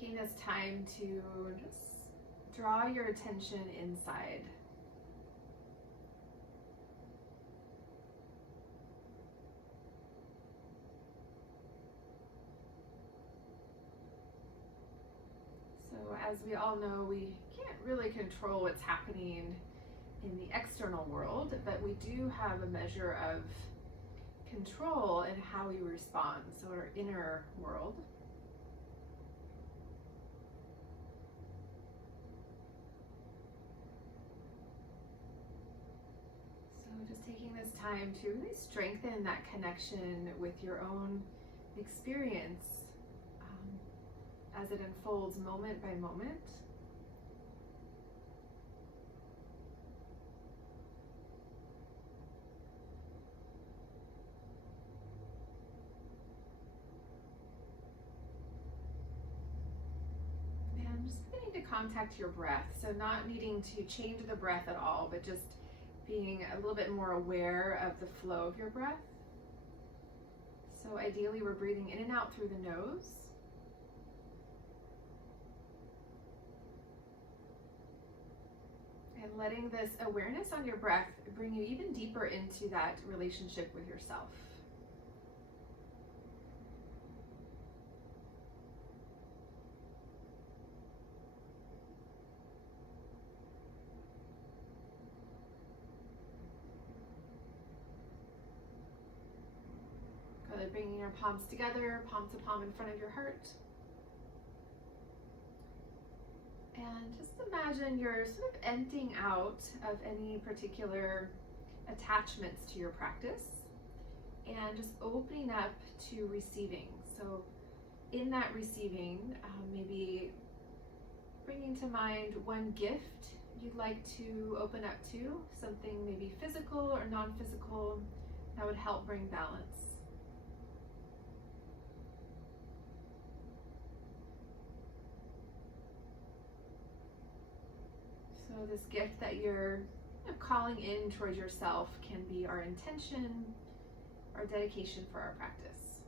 taking this time to just draw your attention inside. So as we all know, we can't really control what's happening in the external world, but we do have a measure of control in how we respond, so our inner world. So just taking this time to really strengthen that connection with your own experience as it unfolds moment by moment. And just beginning to contact your breath. So not needing to change the breath at all, but just being a little bit more aware of the flow of your breath. So ideally we're breathing in and out through the nose. And letting this awareness on your breath bring you even deeper into that relationship with yourself. Good, bringing your palms together, palm to palm in front of your heart. And just imagine you're sort of emptying out of any particular attachments to your practice and just opening up to receiving. So in that receiving, maybe bringing to mind one gift you'd like to open up to, something maybe physical or non-physical that would help bring balance. So this gift that you're calling in towards yourself can be our intention, our dedication for our practice.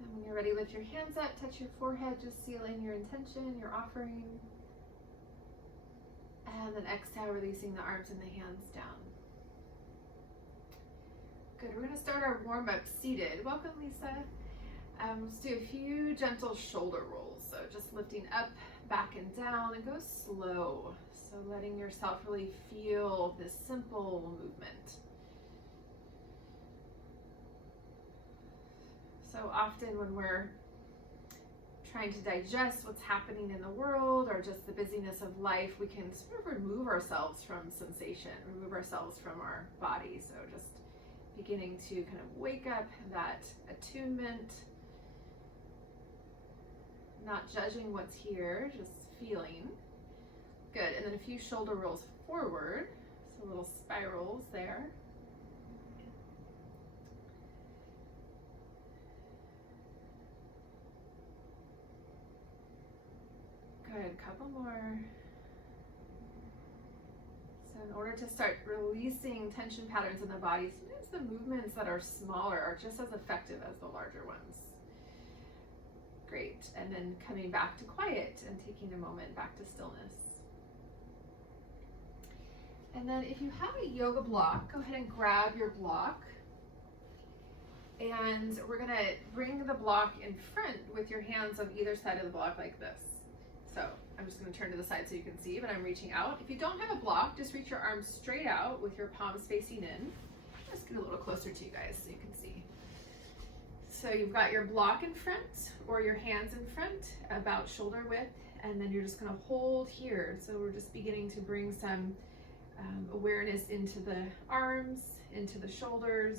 And when you're ready, lift your hands up, touch your forehead, just seal in your intention, your offering. And then exhale, releasing the arms and the hands down. Good, we're gonna start our warm-up seated. Welcome, Lisa. Let's do a few gentle shoulder rolls. So just lifting up, back and down, and go slow. So letting yourself really feel this simple movement. So often when we're trying to digest what's happening in the world or just the busyness of life, we can sort of remove ourselves from sensation, remove ourselves from our body. So just beginning to kind of wake up that attunement, not judging what's here, just feeling. Good, and then a few shoulder rolls forward, so little spirals there. Good, couple more. So in order to start releasing tension patterns in the body, sometimes the movements that are smaller are just as effective as the larger ones. Great, and then coming back to quiet and taking a moment back to stillness. And then if you have a yoga block, go ahead and grab your block. And we're gonna bring the block in front with your hands on either side of the block like this. So I'm just gonna turn to the side so you can see, but I'm reaching out. If you don't have a block, just reach your arms straight out with your palms facing in. Just get a little closer to you guys so you can see. So you've got your block in front or your hands in front about shoulder width, and then you're just gonna hold here. So we're just beginning to bring some awareness into the arms, into the shoulders.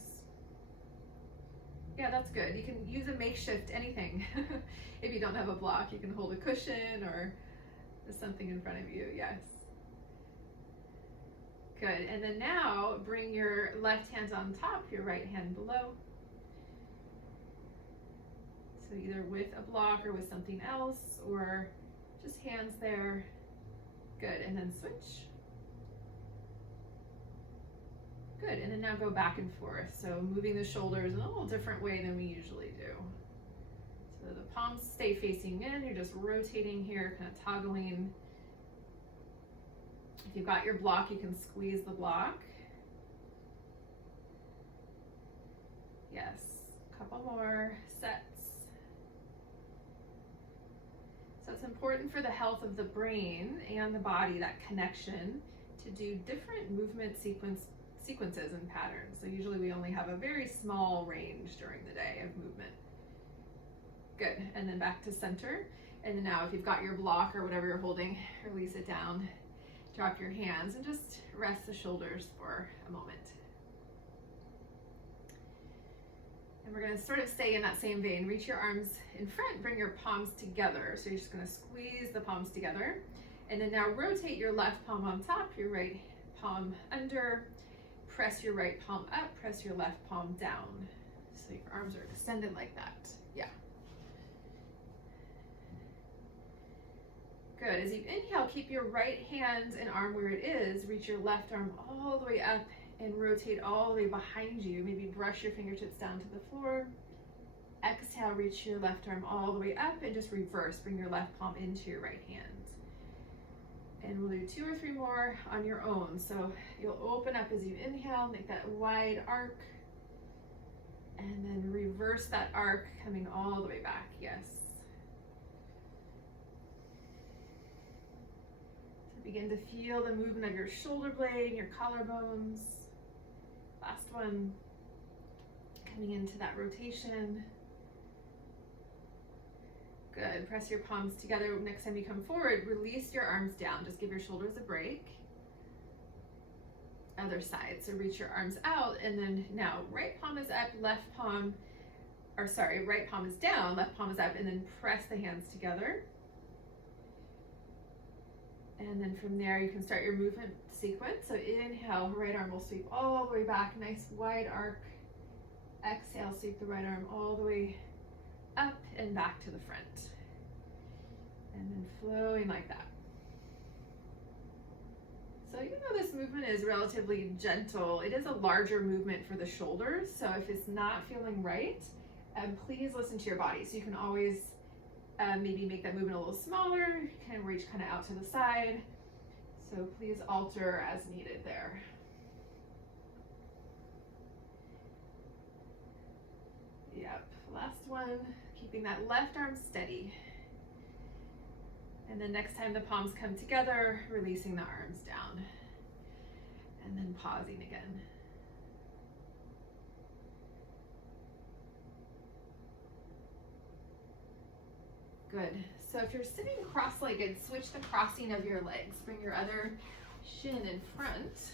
Yeah, that's good. You can use a makeshift anything. If you don't have a block, you can hold a cushion or something in front of you, yes. Good, and then now bring your left hand on top, your right hand below. So either with a block or with something else, or just hands there. Good, and then switch. Good, and then now go back and forth. So moving the shoulders in a little different way than we usually do. So the palms stay facing in, you're just rotating here, kind of toggling. If you've got your block, you can squeeze the block. Yes, a couple more sets. So it's important for the health of the brain and the body, that connection, to do different movement sequences and patterns. So usually we only have a very small range during the day of movement. Good, and then back to center. And then now if you've got your block or whatever you're holding, release it down, drop your hands, and just rest the shoulders for a moment. And we're gonna sort of stay in that same vein. Reach your arms in front, bring your palms together. So you're just gonna squeeze the palms together. And then now rotate your left palm on top, your right palm under, press your right palm up, press your left palm down. So your arms are extended like that, yeah. Good, as you inhale, keep your right hand and arm where it is, reach your left arm all the way up and rotate all the way behind you. Maybe brush your fingertips down to the floor. Exhale, reach your left arm all the way up and just reverse, bring your left palm into your right hand. And we'll do 2 or 3 more on your own. So you'll open up as you inhale, make that wide arc, and then reverse that arc, coming all the way back, yes. So begin to feel the movement of your shoulder blade, your collarbones. Last one, coming into that rotation. Good, press your palms together. Next time you come forward, release your arms down. Just give your shoulders a break. Other side, so reach your arms out, and then now right palm is up, right palm is down, left palm is up, and then press the hands together. And then from there, you can start your movement sequence. So inhale, right arm will sweep all the way back, nice wide arc. Exhale, sweep the right arm all the way up and back to the front. And then flowing like that. So even though this movement is relatively gentle, it is a larger movement for the shoulders. So if it's not feeling right, please listen to your body. So you can always maybe make that movement a little smaller. You can reach kind of out to the side. So please alter as needed there. Yep, last one, keeping that left arm steady. And then next time the palms come together, releasing the arms down. And then pausing again. Good. So if you're sitting cross-legged, switch the crossing of your legs. Bring your other shin in front.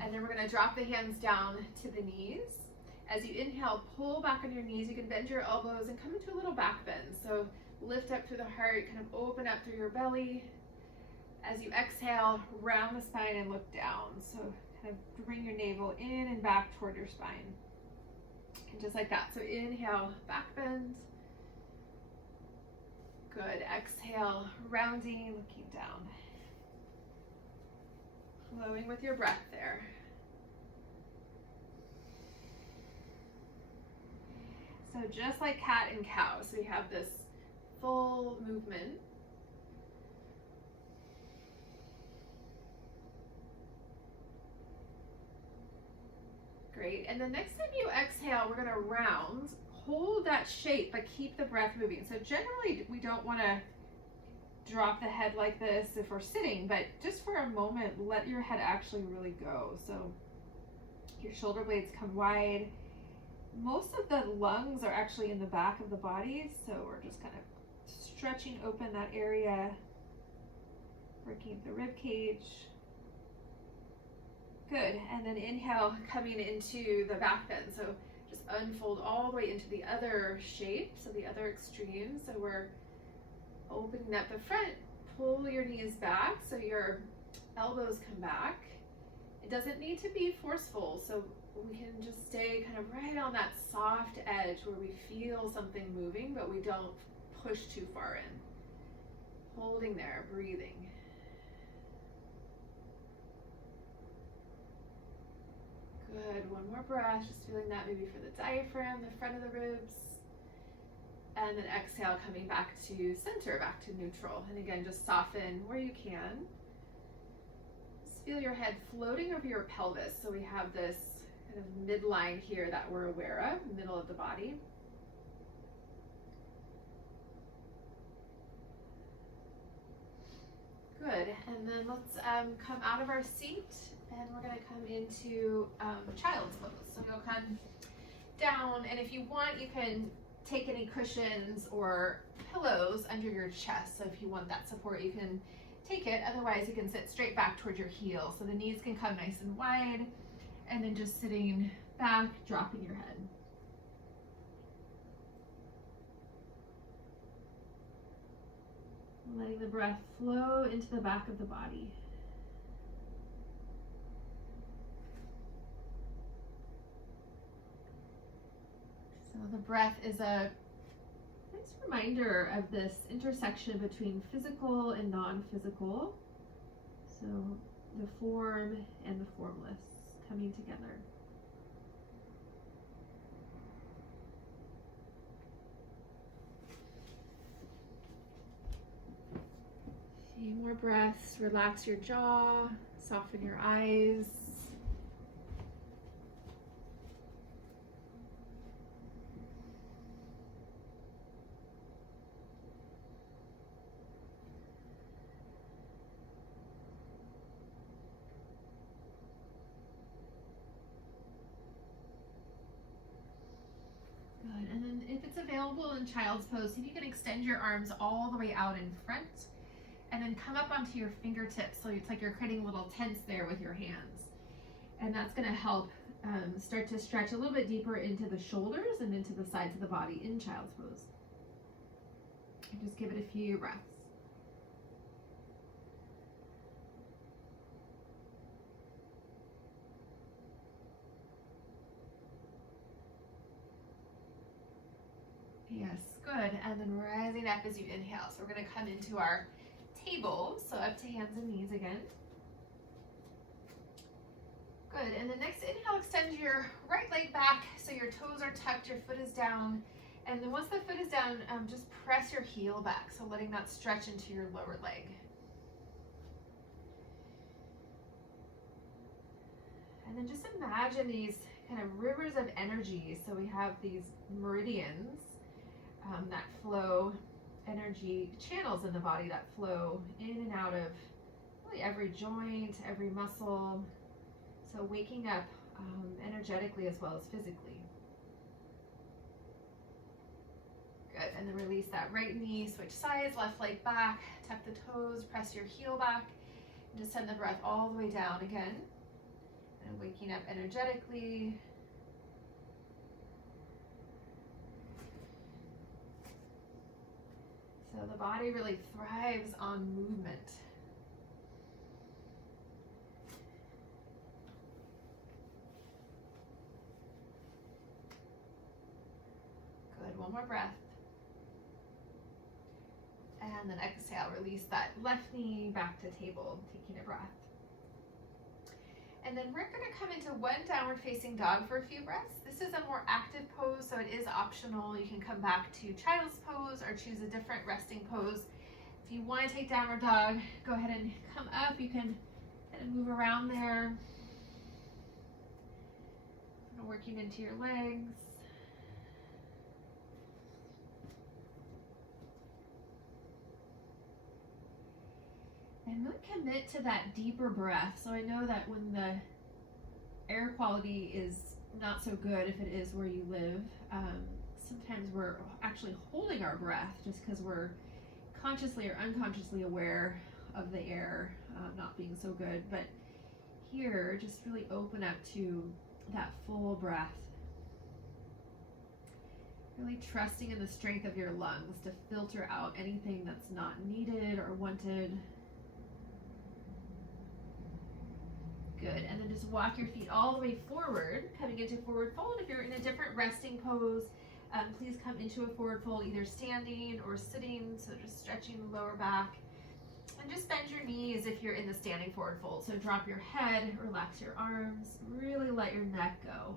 And then we're going to drop the hands down to the knees. As you inhale, pull back on your knees. You can bend your elbows and come into a little back bend. So lift up through the heart, kind of open up through your belly. As you exhale, round the spine and look down. So kind of bring your navel in and back toward your spine. And just like that. So inhale, back bend. Good. Exhale, rounding, looking down. Flowing with your breath there. So just like cat and cow, so we have this full movement. Great. And the next time you exhale, we're going to round. Hold that shape, but keep the breath moving. So generally, we don't want to drop the head like this if we're sitting, but just for a moment, let your head actually really go. So your shoulder blades come wide. Most of the lungs are actually in the back of the body, so we're just kind of stretching open that area, working the rib cage. Good, and then inhale, coming into the back bend. So just unfold all the way into the other shape, so the other extreme. So we're opening up the front, pull your knees back so your elbows come back. It doesn't need to be forceful, so we can just stay kind of right on that soft edge where we feel something moving, but we don't push too far in. Holding there, breathing. more breath, just feeling that maybe for the diaphragm, the front of the ribs. And then exhale, coming back to center, back to neutral. And again, just soften where you can. Just feel your head floating over your pelvis. So we have this kind of midline here that we're aware of, middle of the body. Good, and then let's come out of our seat, and we're gonna come into child's pose. So you'll come down, and if you want, you can take any cushions or pillows under your chest. So if you want that support, you can take it. Otherwise, you can sit straight back towards your heel. So the knees can come nice and wide, and then just sitting back, dropping your head. Letting the breath flow into the back of the body. So the breath is a nice reminder of this intersection between physical and non-physical. So the form and the formless coming together. A few more breaths. Relax your jaw, soften your eyes. Good, and then if it's available in child's pose, see if you can extend your arms all the way out in front. And then come up onto your fingertips, so it's like you're creating little tents there with your hands. And that's gonna help start to stretch a little bit deeper into the shoulders and into the sides of the body in child's pose. And just give it a few breaths. Yes, good. And then rising up as you inhale. So we're gonna come into our table, so up to hands and knees again. Good, and the next inhale, extend your right leg back so your toes are tucked, your foot is down. And then once the foot is down, just press your heel back, so letting that stretch into your lower leg. And then just imagine these kind of rivers of energy. So we have these meridians that flow, energy channels in the body that flow in and out of really every joint, every muscle. So waking up energetically as well as physically. Good, and then release that right knee, switch sides, left leg back, tuck the toes, press your heel back, and just send the breath all the way down again. And waking up energetically. So the body really thrives on movement. Good, one more breath. And then exhale, release that left knee back to table, taking a breath. And then we're gonna come into one downward facing dog for a few breaths. This is a more active pose, so it is optional. You can come back to child's pose or choose a different resting pose. If you wanna take downward dog, go ahead and come up. You can kind of move around there. Working into your legs. And really commit to that deeper breath. So I know that when the air quality is not so good, if it is where you live, sometimes we're actually holding our breath just because we're consciously or unconsciously aware of the air not being so good. But here, just really open up to that full breath. Really trusting in the strength of your lungs to filter out anything that's not needed or wanted. Good, and then just walk your feet all the way forward, coming into forward fold. If you're in a different resting pose, please come into a forward fold, either standing or sitting, so just stretching the lower back. And just bend your knees if you're in the standing forward fold. So drop your head, relax your arms, really let your neck go.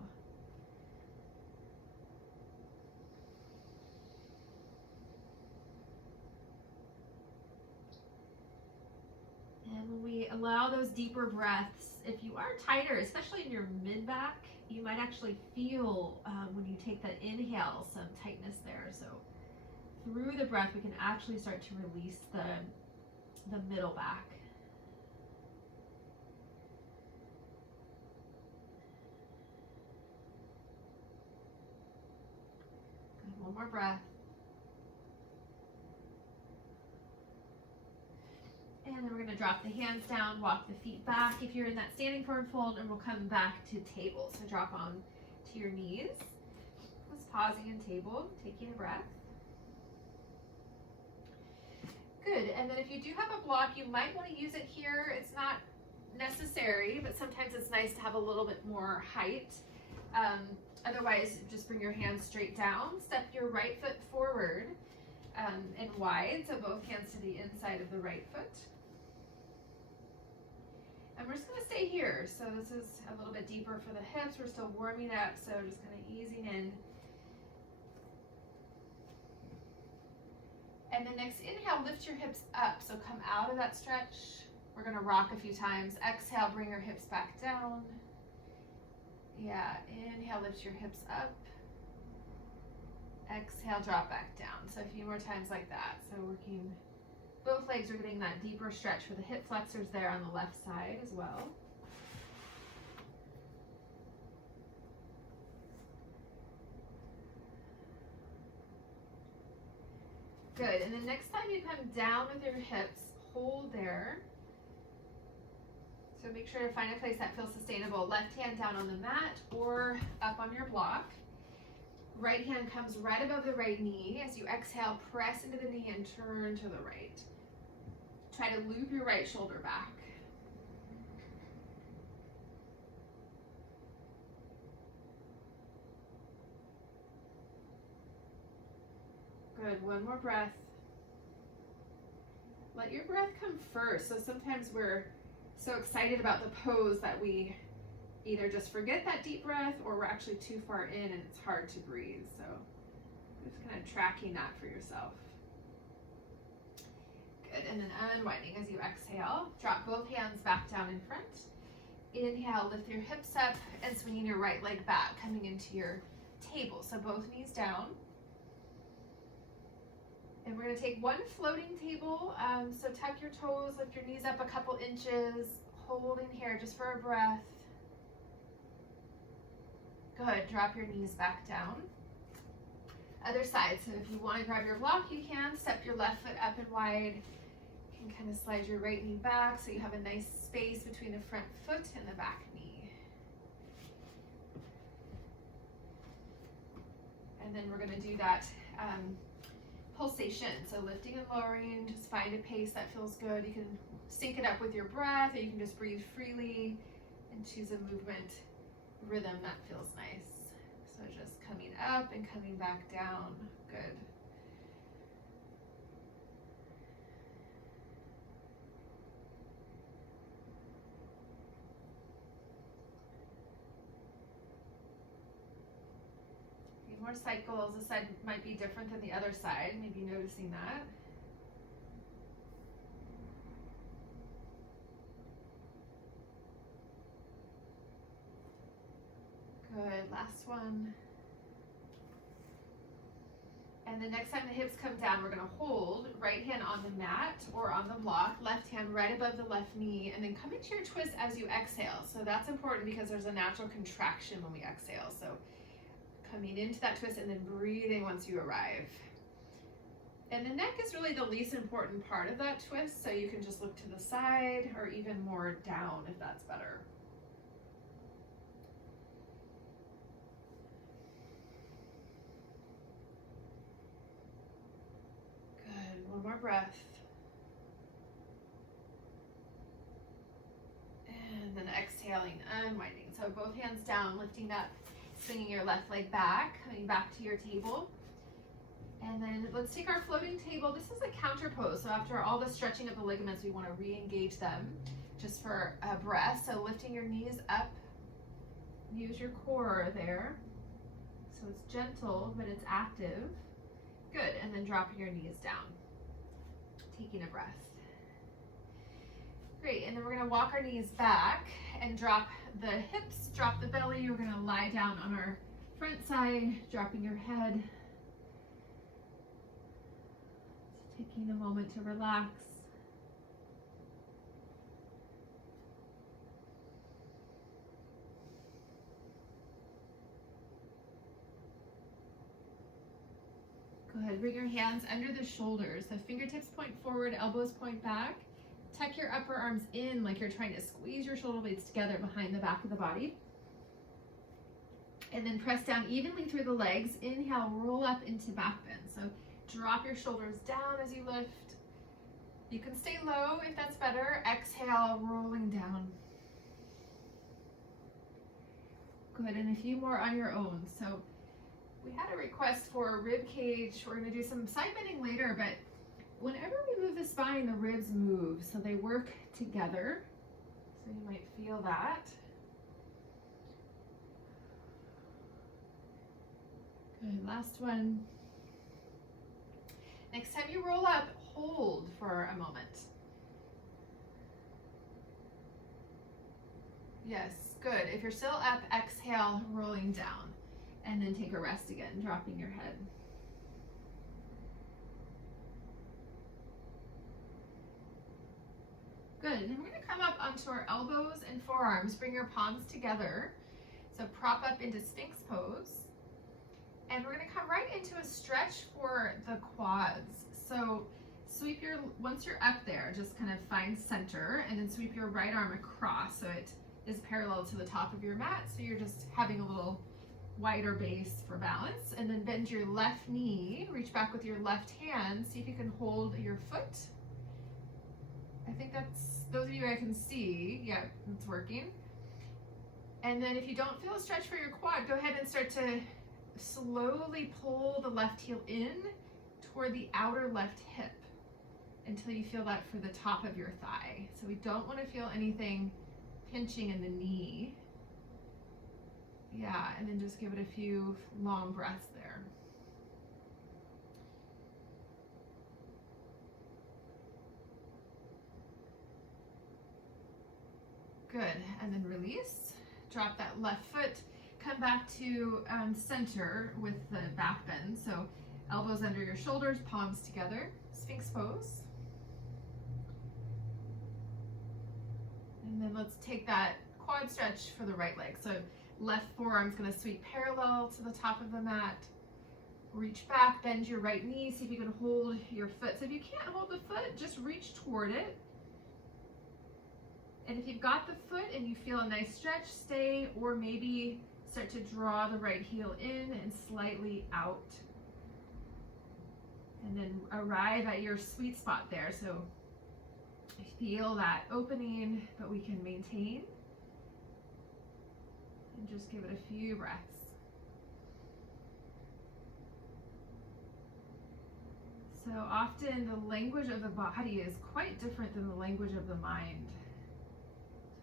And when we allow those deeper breaths, if you are tighter, especially in your mid-back, you might actually feel when you take that inhale some tightness there. So through the breath, we can actually start to release the middle back. Good. One more breath. And then we're going to drop the hands down, walk the feet back if you're in that standing forward fold, and we'll come back to table. So drop on to your knees. Just pausing in table, taking a breath. Good. And then if you do have a block, you might want to use it here. It's not necessary, but sometimes it's nice to have a little bit more height. Otherwise, just bring your hands straight down. Step your right foot forward and wide, so both hands to the inside of the right foot. And we're just going to stay here. So this is a little bit deeper for the hips. We're still warming up, so just kind of easing in. And then next inhale, lift your hips up. So come out of that stretch. We're going to rock a few times. Exhale, bring your hips back down. Yeah, inhale, lift your hips up. Exhale, drop back down. So a few more times like that. So working, both legs are getting that deeper stretch for the hip flexors there on the left side as well. Good, and then next time you come down with your hips, hold there. So make sure to find a place that feels sustainable. Left hand down on the mat or up on your block. Right hand comes right above the right knee. As you exhale, press into the knee and turn to the right. Try to loop your right shoulder back. Good, one more breath. Let your breath come first. So sometimes we're so excited about the pose that we either just forget that deep breath or we're actually too far in and it's hard to breathe. So just kind of tracking that for yourself. Good, and then unwinding as you exhale. Drop both hands back down in front. Inhale, lift your hips up and swinging your right leg back, coming into your table. So both knees down. And we're going to take one floating table. So tuck your toes, lift your knees up a couple inches, holding here just for a breath. Good, drop your knees back down. Other side, so if you want to grab your block, you can. Step your left foot up and wide. You can kind of slide your right knee back so you have a nice space between the front foot and the back knee. And then we're going to do that pulsation, so lifting and lowering. Just find a pace that feels good. You can sync it up with your breath, or you can just breathe freely and choose a movement rhythm that feels nice. So just coming up and coming back down. Good. More cycles. This side might be different than the other side. Maybe noticing that. Good. Last one. And the next time the hips come down, we're going to hold right hand on the mat or on the block, left hand right above the left knee, and then come into your twist as you exhale. So that's important because there's a natural contraction when we exhale. So coming into that twist and then breathing once you arrive. And the neck is really the least important part of that twist, so you can just look to the side or even more down if that's better. Good, one more breath. And then exhaling, unwinding. So both hands down, lifting up. Swinging your left leg back, coming back to your table. And then let's take our floating table. This is a counter pose. So after all the stretching of the ligaments, we want to re-engage them just for a breath. So lifting your knees up, use your core there. So it's gentle, but it's active. Good, and then dropping your knees down. Taking a breath. Great, and then we're gonna walk our knees back and drop the hips, drop the belly. We're gonna lie down on our front side, dropping your head. Just taking a moment to relax. Go ahead, bring your hands under the shoulders. The fingertips point forward, elbows point back. Tuck your upper arms in like you're trying to squeeze your shoulder blades together behind the back of the body. And then press down evenly through the legs. Inhale, roll up into back bend. So drop your shoulders down as you lift. You can stay low if that's better. Exhale, rolling down. Good, and a few more on your own. So we had a request for a rib cage. We're gonna do some side bending later, but whenever we move the spine, the ribs move, so they work together. So you might feel that. Good, last one. Next time you roll up, hold for a moment. Yes, good. If you're still up, exhale, rolling down. And then take a rest again, dropping your head. Good, and we're gonna come up onto our elbows and forearms. Bring your palms together. So prop up into Sphinx pose. And we're gonna come right into a stretch for the quads. So sweep once you're up there, just kind of find center and then sweep your right arm across so it is parallel to the top of your mat. So you're just having a little wider base for balance, and then bend your left knee, reach back with your left hand, see if you can hold your foot. I think that's, those of you I can see, yeah, it's working. And then if you don't feel a stretch for your quad, go ahead and start to slowly pull the left heel in toward the outer left hip until you feel that for the top of your thigh. So we don't want to feel anything pinching in the knee. Yeah, and then just give it a few long breaths there. Good, and then release. Drop that left foot. Come back to center with the back bend. So elbows under your shoulders, palms together, Sphinx pose. And then let's take that quad stretch for the right leg. So left forearm's gonna sweep parallel to the top of the mat. Reach back, bend your right knee, see if you can hold your foot. So if you can't hold the foot, just reach toward it. And if you've got the foot and you feel a nice stretch, stay, or maybe start to draw the right heel in and slightly out. And then arrive at your sweet spot there. So feel that opening, but we can maintain. And just give it a few breaths. So often the language of the body is quite different than the language of the mind.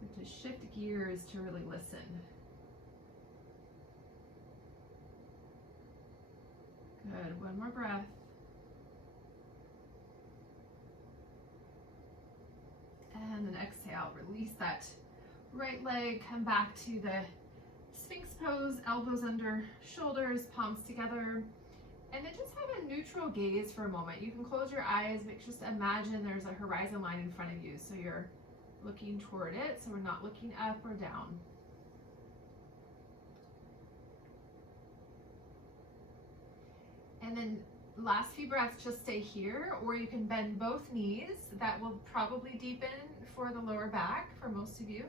So to shift gears to really listen. Good, one more breath. And then exhale, release that right leg, come back to the Sphinx pose, elbows under shoulders, palms together, and then just have a neutral gaze for a moment. You can close your eyes, but just imagine there's a horizon line in front of you, so you're looking toward it, so we're not looking up or down. And then last few breaths, just stay here, or you can bend both knees. That will probably deepen for the lower back for most of you.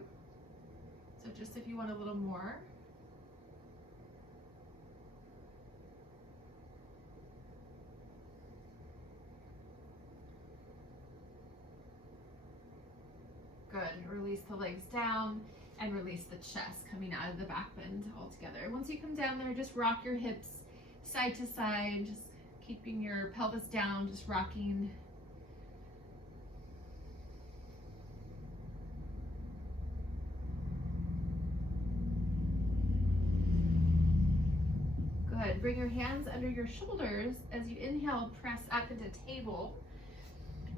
So just if you want a little more. Good, release the legs down and release the chest coming out of the back bend all together. Once you come down there, just rock your hips side to side, just Keeping your pelvis down, just rocking. Good. Bring your hands under your shoulders. As you inhale, press up into table.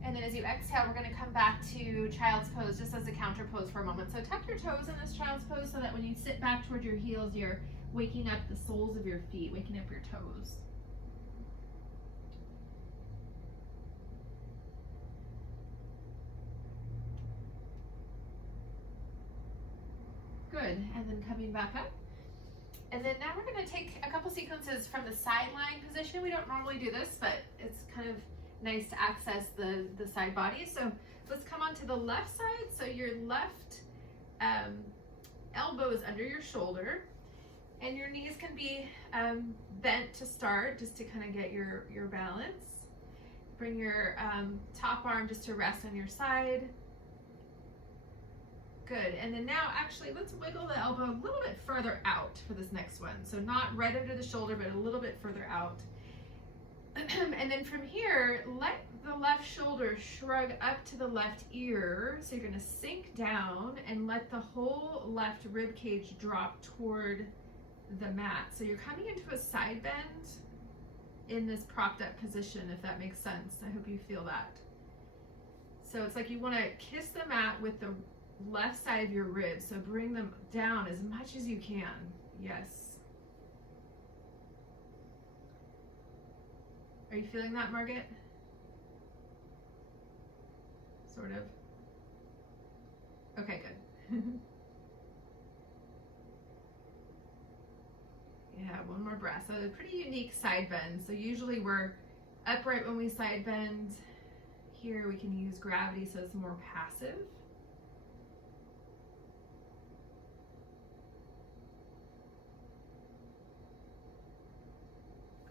And then as you exhale, we're going to come back to child's pose just as a counter pose for a moment. So tuck your toes in this child's pose so that when you sit back toward your heels, you're waking up the soles of your feet, waking up your toes. Good. And then coming back up. And then now we're going to take a couple sequences from the side lying position. We don't normally do this, but it's kind of nice to access the side body. So let's come onto the left side. So your left elbow is under your shoulder, and your knees can be bent to start, just to kind of get your balance. Bring your top arm just to rest on your side. Good. And then now actually let's wiggle the elbow a little bit further out for this next one. So not right under the shoulder, but a little bit further out. And then from here, let the left shoulder shrug up to the left ear. So you're going to sink down and let the whole left rib cage drop toward the mat. So you're coming into a side bend in this propped up position, if that makes sense. I hope you feel that. So it's like you want to kiss the mat with the left side of your ribs. So bring them down as much as you can. Yes. Are you feeling that, Margaret? Sort of. Okay, good. Yeah, one more breath. So a pretty unique side bend. So usually we're upright when we side bend. Here we can use gravity, so it's more passive.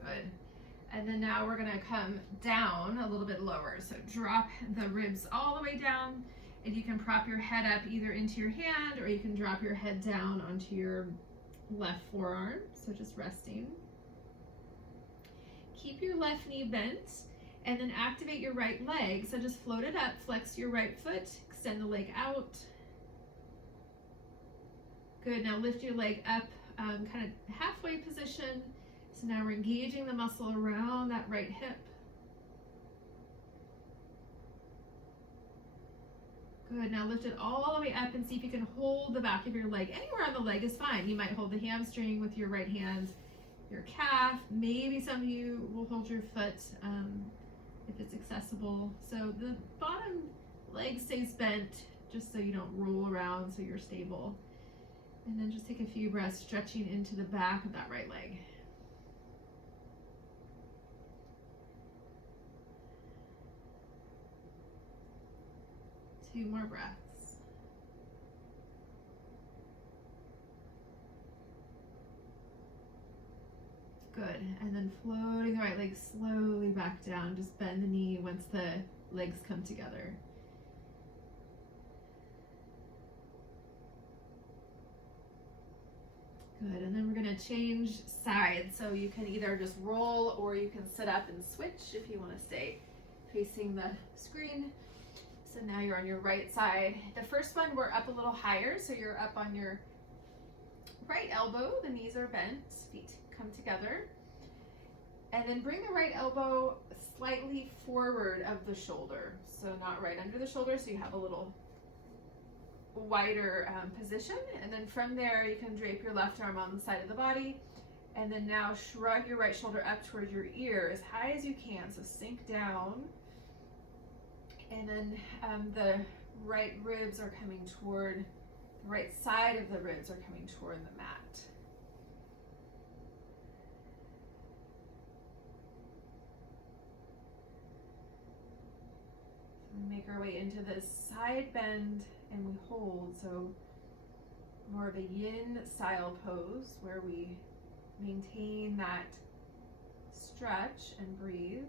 Good. And then now we're going to come down a little bit lower. So drop the ribs all the way down, and you can prop your head up either into your hand, or you can drop your head down onto your left forearm. So just resting. Keep your left knee bent, and then activate your right leg. So just float it up, flex your right foot, extend the leg out. Good. Now lift your leg up, kind of halfway position. So now we're engaging the muscle around that right hip. Good, now lift it all the way up and see if you can hold the back of your leg. Anywhere on the leg is fine. You might hold the hamstring with your right hand, your calf. Maybe some of you will hold your foot if it's accessible. So the bottom leg stays bent just so you don't roll around, so you're stable. And then just take a few breaths stretching into the back of that right leg. Two more breaths. Good. And then floating the right leg slowly back down. Just bend the knee once the legs come together. Good. And then we're going to change sides. So you can either just roll, or you can sit up and switch if you want to stay facing the screen. So now you're on your right side. The first one, we're up a little higher, so you're up on your right elbow, the knees are bent, feet come together. And then bring the right elbow slightly forward of the shoulder. So not right under the shoulder, so you have a little wider position. And then from there, you can drape your left arm on the side of the body. And then now shrug your right shoulder up toward your ear as high as you can, so sink down. And then the right ribs are coming toward, the right side of the ribs are coming toward the mat. So we make our way into this side bend and we hold. So more of a yin style pose where we maintain that stretch and breathe.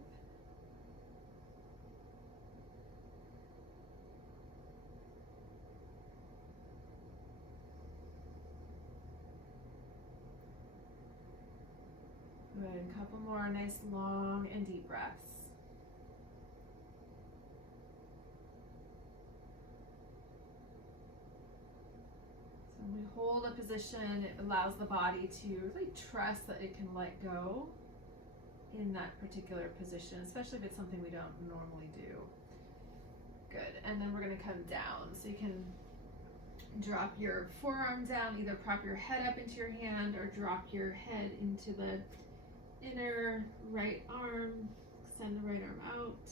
Good. couple more nice long and deep breaths. So when we hold a position, it allows the body to really trust that it can let go in that particular position, especially if it's something we don't normally do. Good, and then we're gonna come down. So you can drop your forearm down, either prop your head up into your hand or drop your head into the inner right arm, extend the right arm out.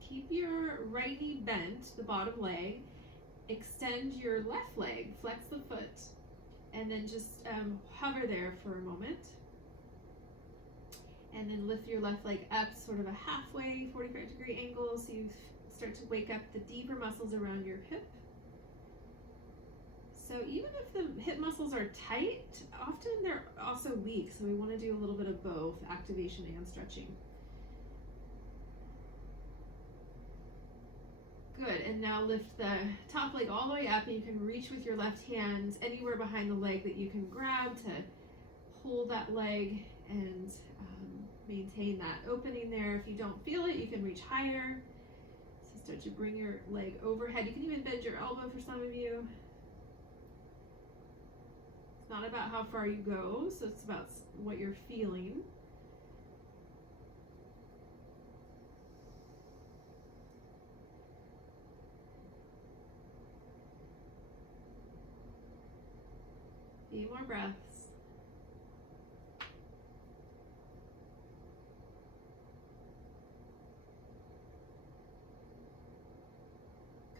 Keep your right knee bent, the bottom leg, extend your left leg, flex the foot, and then just hover there for a moment. And then lift your left leg up, sort of a halfway 45-degree angle, so you start to wake up the deeper muscles around your hip. So even if the hip muscles are tight, often they're also weak, so we want to do a little bit of both activation and stretching. Good, and now lift the top leg all the way up, and you can reach with your left hand anywhere behind the leg that you can grab to hold that leg and maintain that opening there. If you don't feel it, you can reach higher. So start to bring your leg overhead. You can even bend your elbow for some of you. It's not about how far you go, so it's about what you're feeling. Few more breaths.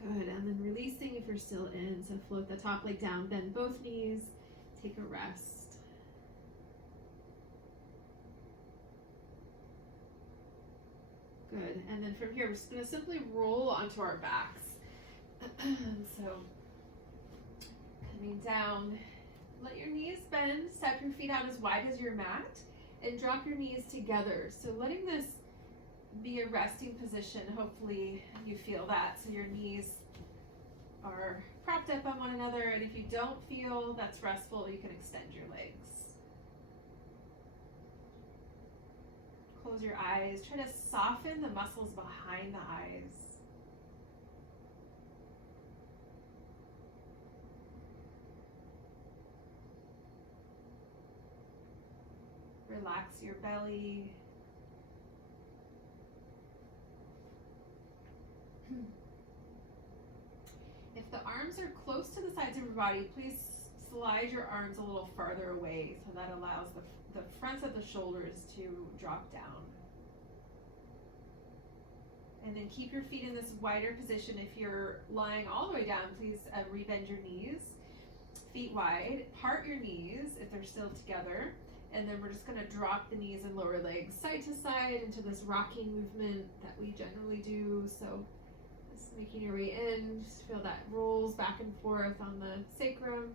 Good, and then releasing if you're still in. So float the top leg down, bend both knees, take a rest. Good, and then from here, we're just gonna simply roll onto our backs. So, coming down, let your knees bend, step your feet out as wide as your mat, and drop your knees together. So letting this be a resting position, hopefully you feel that. So your knees are propped up on one another, and if you don't feel that's restful, you can extend your legs. Close your eyes, try to soften the muscles behind the eyes. Relax your belly. If the arms are close to the sides of your body, please slide your arms a little farther away so that allows the fronts of the shoulders to drop down. And then keep your feet in this wider position. If you're lying all the way down, please rebend your knees, feet wide. Part your knees if they're still together. And then we're just gonna drop the knees and lower legs side to side into this rocking movement that we generally do. So just making your way in, just feel that rolls back and forth on the sacrum.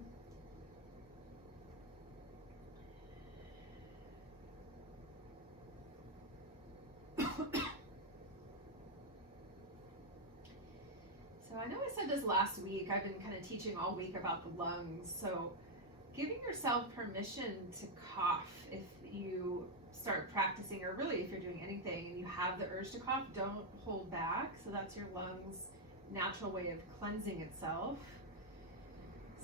So I know I said this last week, I've been kind of teaching all week about the lungs. So giving yourself permission to cough if you start practicing, or really if you're doing anything and you have the urge to cough, don't hold back. So that's your lungs' natural way of cleansing itself.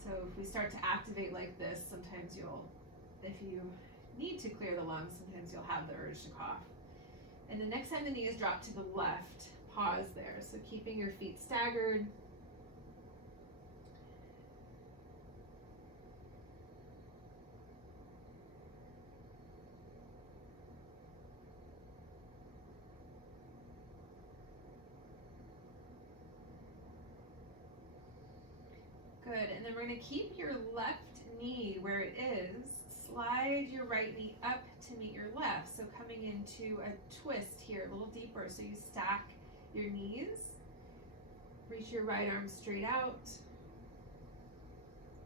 So if we start to activate like this, sometimes if you need to clear the lungs, sometimes you'll have the urge to cough. And the next time the knees drop to the left, pause there. So keeping your feet staggered. Good, and then we're gonna keep your left knee where it is. Slide your right knee up to meet your left. So coming into a twist here, a little deeper. So you stack your knees. Reach your right arm straight out.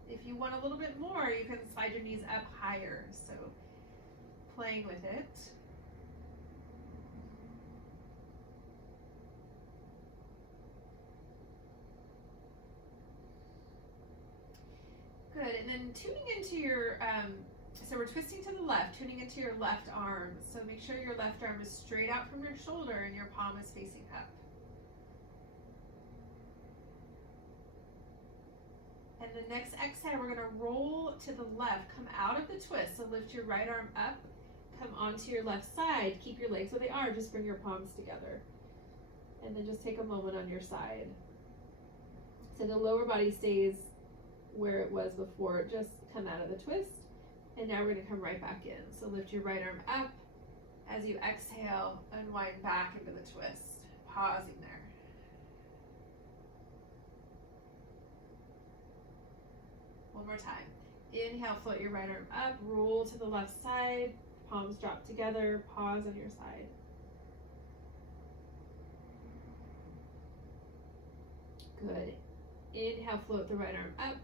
If you want a little bit more, you can slide your knees up higher. So playing with it. Good, Good, and then tuning into your, so we're twisting to the left, tuning into your left arm. So make sure your left arm is straight out from your shoulder and your palm is facing up. And the next exhale, we're gonna roll to the left, come out of the twist. So lift your right arm up, come onto your left side, keep your legs where they are, just bring your palms together. And then just take a moment on your side. So the lower body stays where it was before, just come out of the twist. And now we're gonna come right back in. So lift your right arm up. As you exhale, unwind back into the twist, pausing there. One more time. Inhale, float your right arm up, roll to the left side, palms drop together, pause on your side. Good. Inhale, float the right arm up.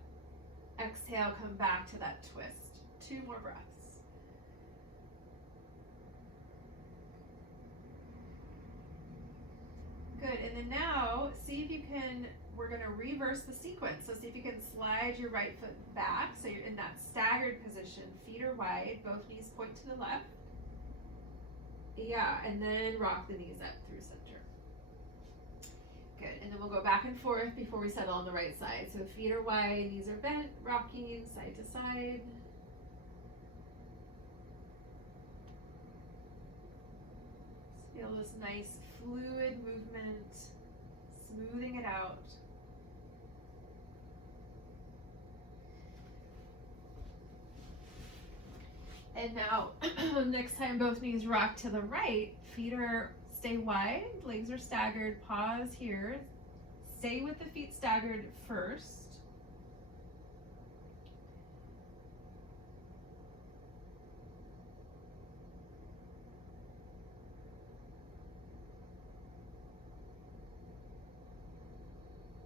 Exhale, come back to that twist. 2 more breaths. Good, and then now, see if you can, we're gonna reverse the sequence. So see if you can slide your right foot back, so you're in that staggered position. Feet are wide, both knees point to the left. Yeah, and then rock the knees up through center. Good, and then we'll go back and forth before we settle on the right side. So feet are wide, knees are bent, rocking side to side. Feel this nice fluid movement, smoothing it out. And now, next time both knees rock to the right, feet stay wide, legs are staggered, pause here. Stay with the feet staggered first.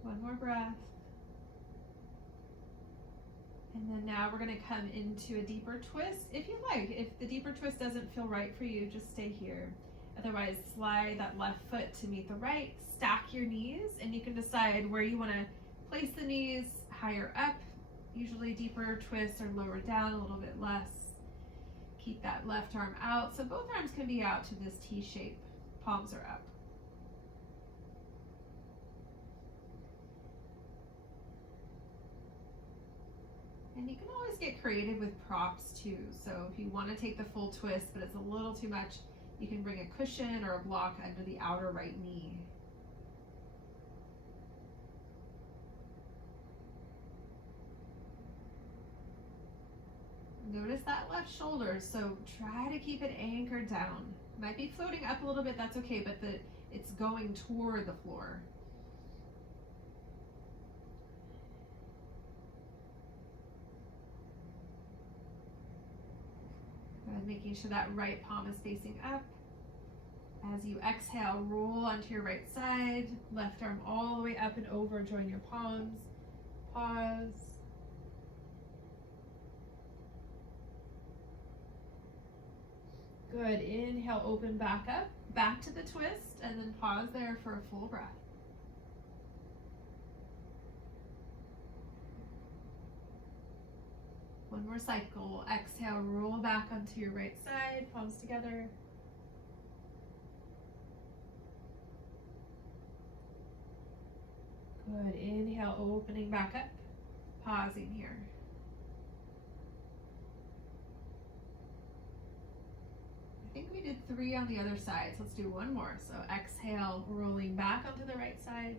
One more breath. And then now we're going to come into a deeper twist. If you like, if the deeper twist doesn't feel right for you, just stay here. Otherwise, slide that left foot to meet the right, stack your knees, and you can decide where you want to place the knees, higher up, usually deeper twists, or lower down a little bit less. Keep that left arm out. So both arms can be out to this T shape. Palms are up. And you can always get creative with props too. So if you want to take the full twist, but it's a little too much, you can bring a cushion or a block under the outer right knee. Notice that left shoulder, so try to keep it anchored down. Might be floating up a little bit, that's okay, but it's going toward the floor. Making sure that right palm is facing up. As you exhale, roll onto your right side, left arm all the way up and over, join your palms, pause. Good, inhale, open back up, back to the twist, and then pause there for a full breath. One more cycle. Exhale, roll back onto your right side, palms together. Good. Inhale, opening back up, pausing here. I think we did 3 on the other side, so let's do one more. So exhale, rolling back onto the right side.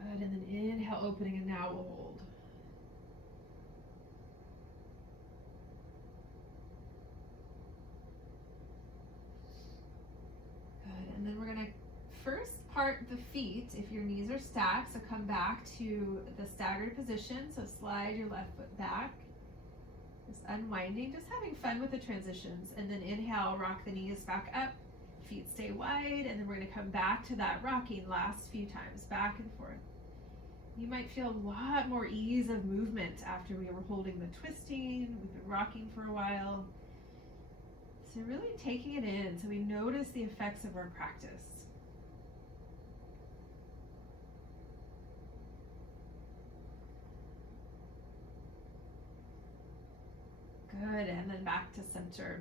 Good, and then inhale, opening, and now we'll hold. Good, and then we're gonna first part the feet if your knees are stacked, so come back to the staggered position, so slide your left foot back, just unwinding, just having fun with the transitions, and then inhale, rock the knees back up, feet stay wide, and then we're gonna come back to that rocking last few times, back and forth. You might feel a lot more ease of movement after we were holding the twisting, we've been rocking for a while. So really taking it in so we notice the effects of our practice. Good, and then back to center.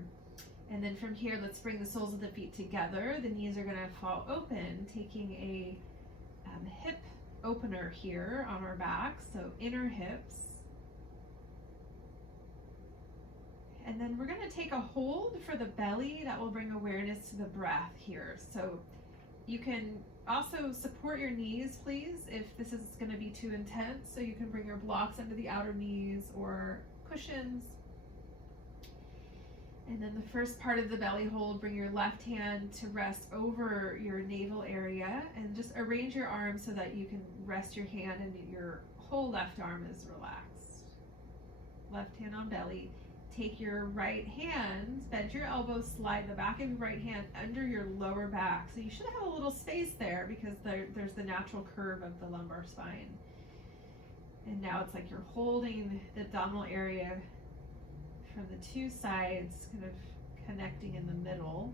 And then from here, let's bring the soles of the feet together. The knees are gonna fall open, taking a hip opener here on our back, so inner hips. And then we're gonna take a hold for the belly. That will bring awareness to the breath here. So you can also support your knees, please, if this is gonna be too intense. So you can bring your blocks under the outer knees or cushions. And then the first part of the belly hold, bring your left hand to rest over your navel area and just arrange your arms so that you can rest your hand and your whole left arm is relaxed. Left hand on belly. Take your right hand, bend your elbows, slide the back of your right hand under your lower back. So you should have a little space there because there's the natural curve of the lumbar spine. And now it's like you're holding the abdominal area from the two sides, kind of connecting in the middle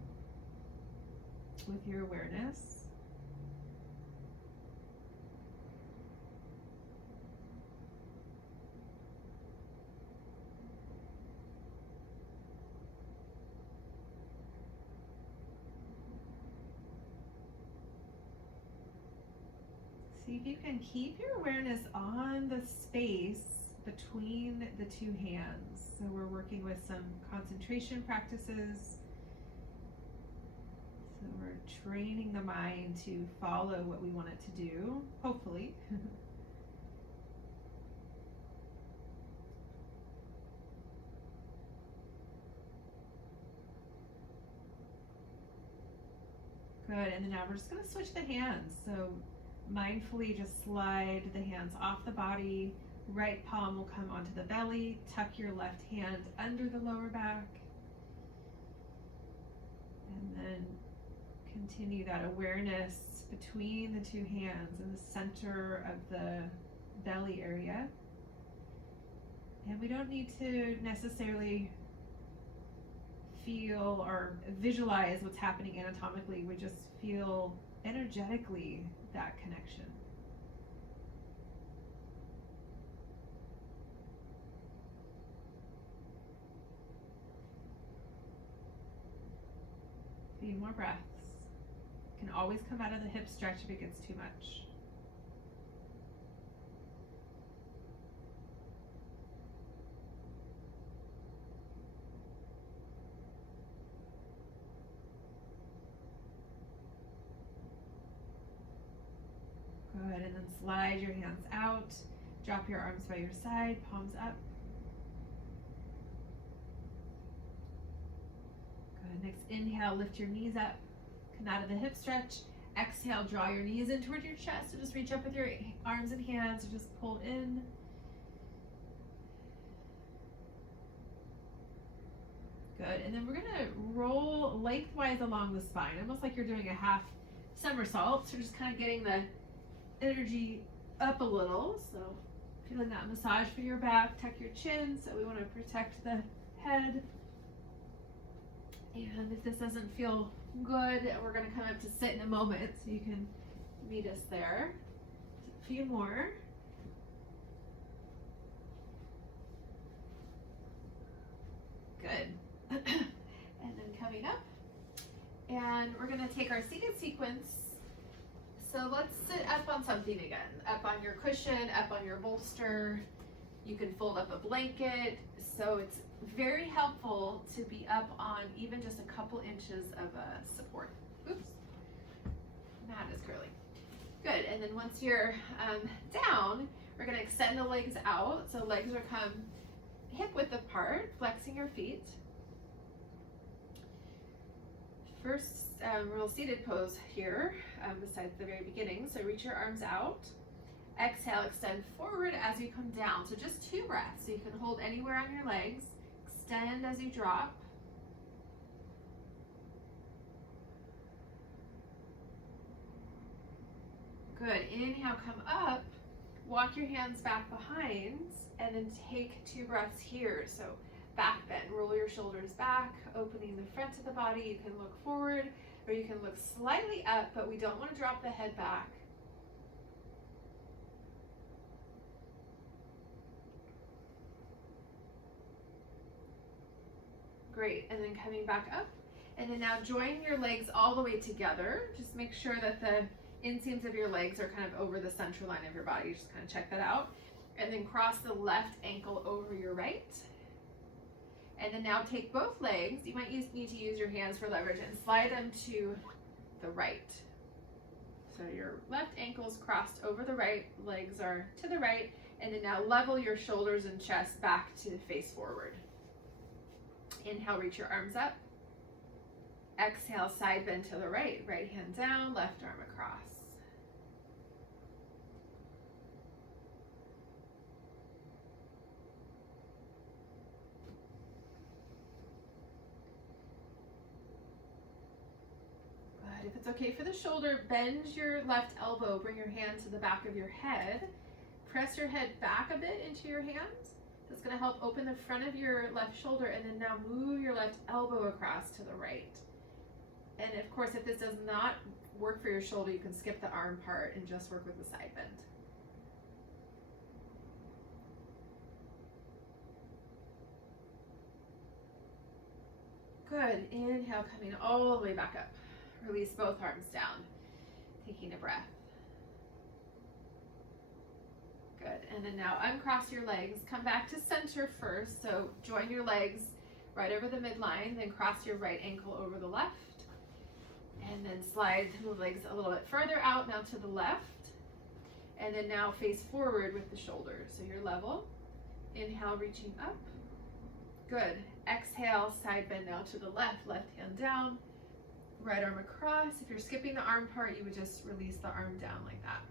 with your awareness. See if you can keep your awareness on the space between the two hands. So we're working with some concentration practices. So we're training the mind to follow what we want it to do, hopefully. Good, and then now we're just gonna switch the hands. So mindfully just slide the hands off the body. Right palm will come onto the belly. Tuck your left hand under the lower back. And then continue that awareness between the two hands in the center of the belly area. And we don't need to necessarily feel or visualize what's happening anatomically. We just feel energetically that connection. Few more breaths. Can always come out of the hip stretch if it gets too much. Good, and then slide your hands out. Drop your arms by your side, palms up. Good, next inhale, lift your knees up. Come out of the hip stretch. Exhale, draw your knees in toward your chest. So just reach up with your arms and hands, or just pull in. Good, and then we're gonna roll lengthwise along the spine, almost like you're doing a half somersault. So just kind of getting the energy up a little. So feeling that massage for your back, tuck your chin. So we want to protect the head. And if this doesn't feel good, we're going to come up to sit in a moment. So you can meet us there. A few more. Good. And then coming up. And we're going to take our seated sequence. So let's sit up on something again. Up on your cushion, up on your bolster. You can fold up a blanket. So it's very helpful to be up on even just a couple inches of support. Oops, mat is curling. Good, and then once you're down, we're gonna extend the legs out. So legs are come hip width apart, flexing your feet. First, real seated pose here, besides the very beginning. So reach your arms out. Exhale, extend forward as you come down. So just 2 breaths. So you can hold anywhere on your legs. Extend as you drop. Good. Inhale, come up. Walk your hands back behind and then take 2 breaths here. So back bend, roll your shoulders back, opening the front of the body. You can look forward or you can look slightly up, but we don't want to drop the head back. Great, and then coming back up. And then now join your legs all the way together. Just make sure that the inseams of your legs are kind of over the center line of your body. Just kind of check that out. And then cross the left ankle over your right. And then now take both legs. You might need to use your hands for leverage and slide them to the right. So your left ankle's crossed over the right, legs are to the right, and then now level your shoulders and chest back to face forward. Inhale, reach your arms up. Exhale, side bend to the right, right hand down, left arm across. Good. If it's okay for the shoulder, bend your left elbow, bring your hand to the back of your head. Press your head back a bit into your hands. That's going to help open the front of your left shoulder, and then now move your left elbow across to the right. And of course, if this does not work for your shoulder, you can skip the arm part and just work with the side bend. Good. Inhale, coming all the way back up. Release both arms down. Taking a breath. Good. And then now uncross your legs. Come back to center first. So join your legs right over the midline, then cross your right ankle over the left. And then slide the legs a little bit further out, now to the left. And then now face forward with the shoulders. So you're level. Inhale, reaching up. Good. Exhale, side bend now to the left, left hand down, right arm across. If you're skipping the arm part, you would just release the arm down like that.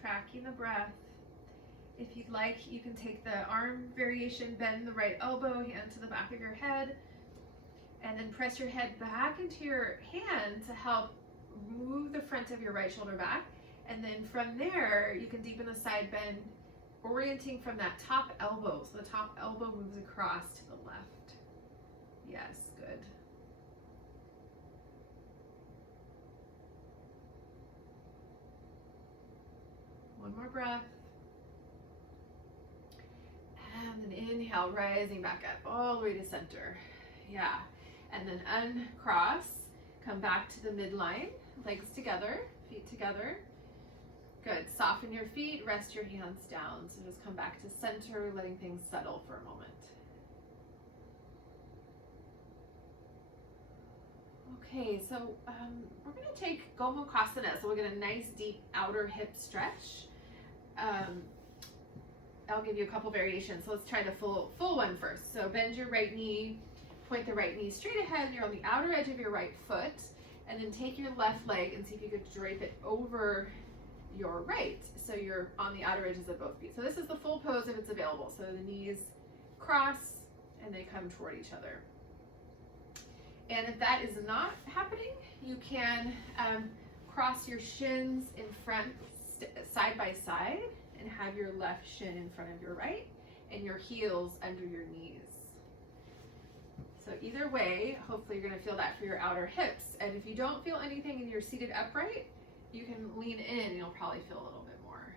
Tracking the breath. If you'd like, you can take the arm variation, bend the right elbow, hand to the back of your head, and then press your head back into your hand to help move the front of your right shoulder back. And then from there, you can deepen the side bend, orienting from that top elbow. So the top elbow moves across to the left. Yes, good. One more breath. And then inhale, rising back up all the way to center. Yeah. And then uncross, come back to the midline, legs together, feet together. Good. Soften your feet, rest your hands down. So just come back to center, letting things settle for a moment. Okay, so we're going to take Gomukhasana. So we'll get a nice deep outer hip stretch. I'll give you a couple variations. So let's try the full one first. So bend your right knee, point the right knee straight ahead. You're on the outer edge of your right foot. And then take your left leg and see if you could drape it over your right. So you're on the outer edges of both feet. So this is the full pose if it's available. So the knees cross and they come toward each other. And if that is not happening, you can cross your shins in front side by side and have your left shin in front of your right and your heels under your knees. So either way, hopefully you're going to feel that for your outer hips. And if you don't feel anything and you're seated upright, you can lean in and you'll probably feel a little bit more.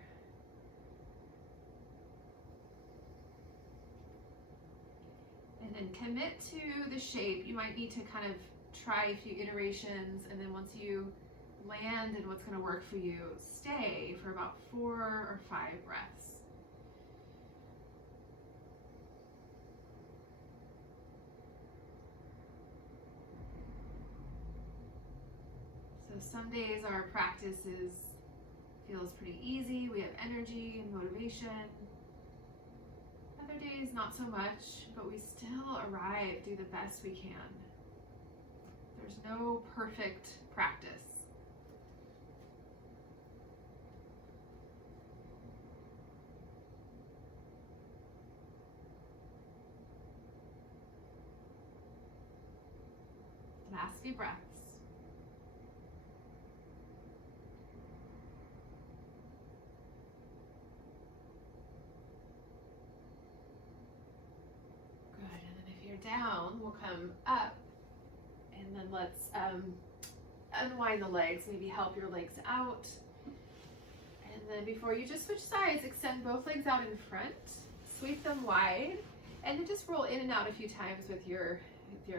And then commit to the shape. You might need to kind of try a few iterations, and then once you land in what's going to work for you, stay for about 4 or 5 breaths. So some days our practice feels pretty easy. We have energy and motivation. Other days, not so much, but we still arrive, do the best we can. There's no perfect practice. Last few breaths. Good, and then if you're down, we'll come up let's unwind the legs, maybe help your legs out. And then before you just switch sides, extend both legs out in front, sweep them wide, and then just roll in and out a few times with your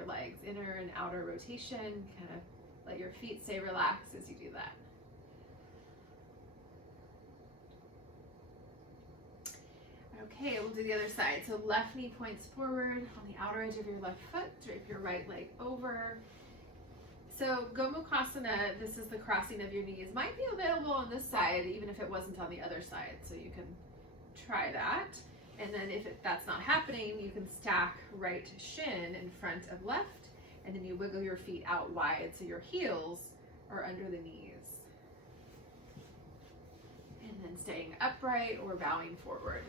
legs, inner and outer rotation. Kind of let your feet stay relaxed as you do that. Okay, we'll do the other side. So left knee points forward on the outer edge of your left foot, drape your right leg over. So Gomukhasana, this is the crossing of your knees. Might be available on this side, even if it wasn't on the other side. So you can try that. And then if that's not happening, you can stack right shin in front of left, and then you wiggle your feet out wide so your heels are under the knees. And then staying upright or bowing forward.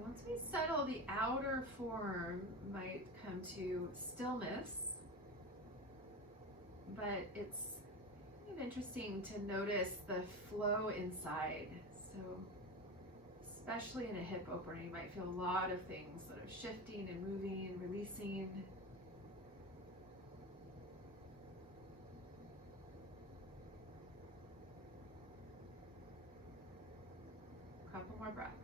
Once we settle, the outer form might come to stillness, but it's kind of interesting to notice the flow inside. So especially in a hip opener, you might feel a lot of things sort of shifting and moving and releasing. A couple more breaths.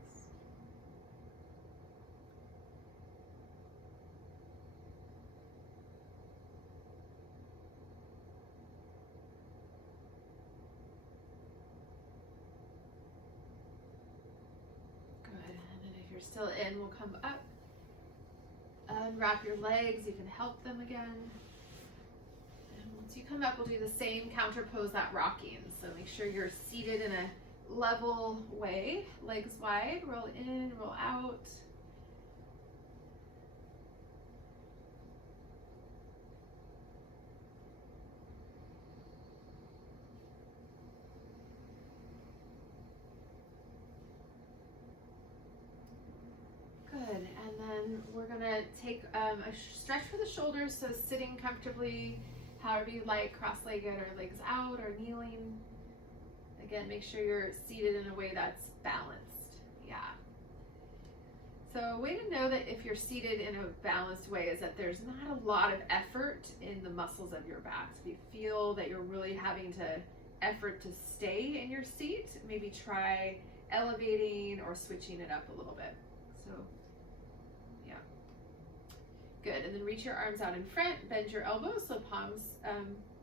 Still in, we'll come up, unwrap your legs, you can help them again. And once you come up, we'll do the same counter pose, that rocking. So make sure you're seated in a level way, legs wide, roll in, roll out. Good, and then we're gonna take a stretch for the shoulders, so sitting comfortably, however you like, cross-legged or legs out or kneeling. Again, make sure you're seated in a way that's balanced, yeah. So a way to know that if you're seated in a balanced way is that there's not a lot of effort in the muscles of your back. So if you feel that you're really having to effort to stay in your seat, maybe try elevating or switching it up a little bit. So good, and then reach your arms out in front, bend your elbows so palms,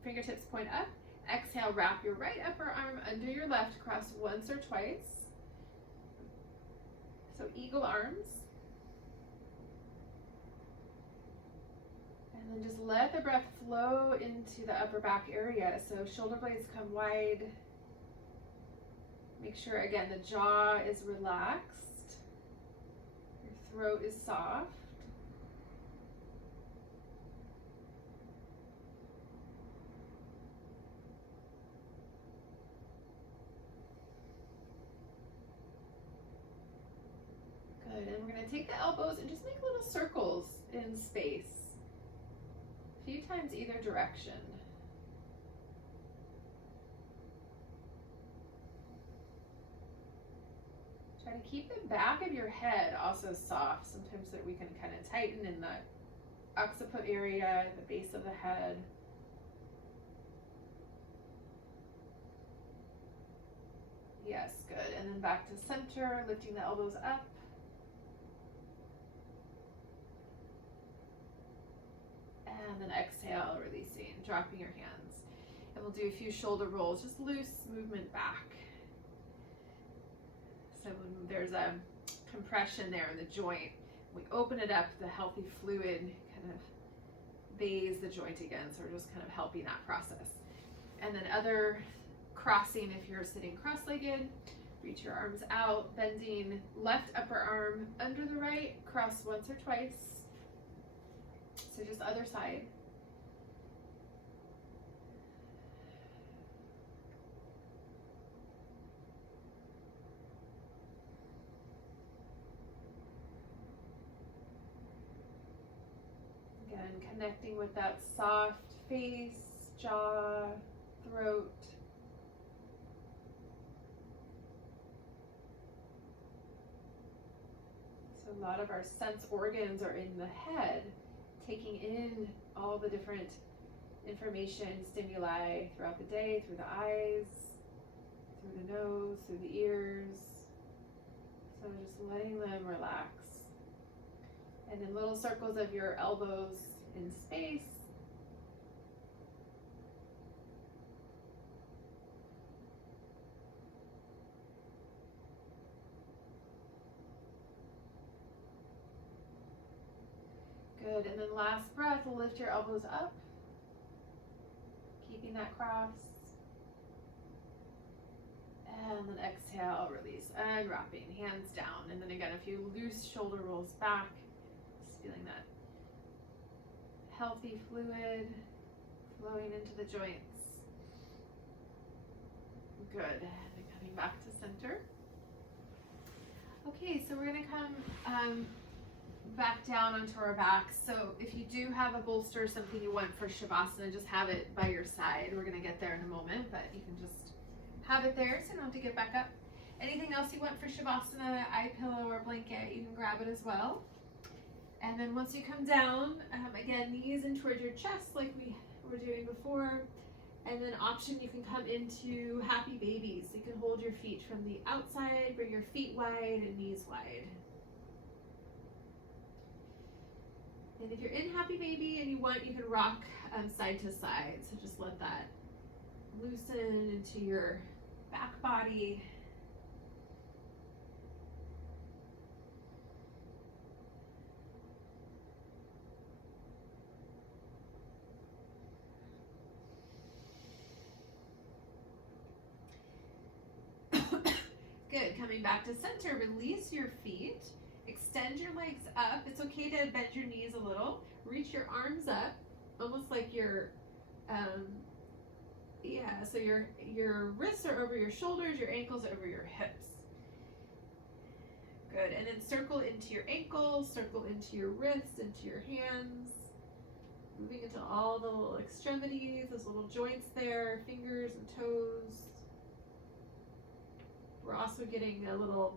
fingertips point up. Exhale, wrap your right upper arm under your left, cross once or twice. So eagle arms. And then just let the breath flow into the upper back area. So shoulder blades come wide. Make sure, again, the jaw is relaxed. Your throat is soft. Good, and we're going to take the elbows and just make little circles in space. A few times either direction. Try to keep the back of your head also soft. Sometimes that we can kind of tighten in the occiput area, the base of the head. Yes, good. And then back to center, lifting the elbows up. And then exhale, releasing, dropping your hands. And we'll do a few shoulder rolls, just loose movement back. So when there's a compression there in the joint, we open it up, the healthy fluid kind of bathes the joint again. So we're just kind of helping that process. And then other crossing, if you're sitting cross-legged, reach your arms out, bending left upper arm under the right, cross once or twice. So just other side. and connecting with that soft face, jaw, throat. So a lot of our sense organs are in the head, taking in all the different information, stimuli throughout the day, through the eyes, through the nose, through the ears. So just letting them relax. And then little circles of your elbows in space. Good, and then last breath, we'll lift your elbows up, keeping that cross. And then exhale, release, unwrapping, hands down. And then again, a few loose shoulder rolls back, just feeling that healthy fluid flowing into the joints. Good, and then coming back to center. Okay, so we're gonna come back down onto our backs. So if you do have a bolster, something you want for Shavasana, just have it by your side. We're gonna get there in a moment, but you can just have it there so you don't have to get back up. Anything else you want for Shavasana, eye pillow or blanket, you can grab it as well. And then once you come down, again, knees in towards your chest like we were doing before. And then option, you can come into happy babies. You can hold your feet from the outside, bring your feet wide and knees wide. And if you're in happy baby and you want, you can rock side to side. So just let that loosen into your back body. Good, coming back to center, release your feet, extend your legs up. It's okay to bend your knees a little, reach your arms up, almost like your, so your wrists are over your shoulders, your ankles are over your hips. Good, and then circle into your ankles, circle into your wrists, into your hands, moving into all the little extremities, those little joints there, fingers and toes. We're also getting a little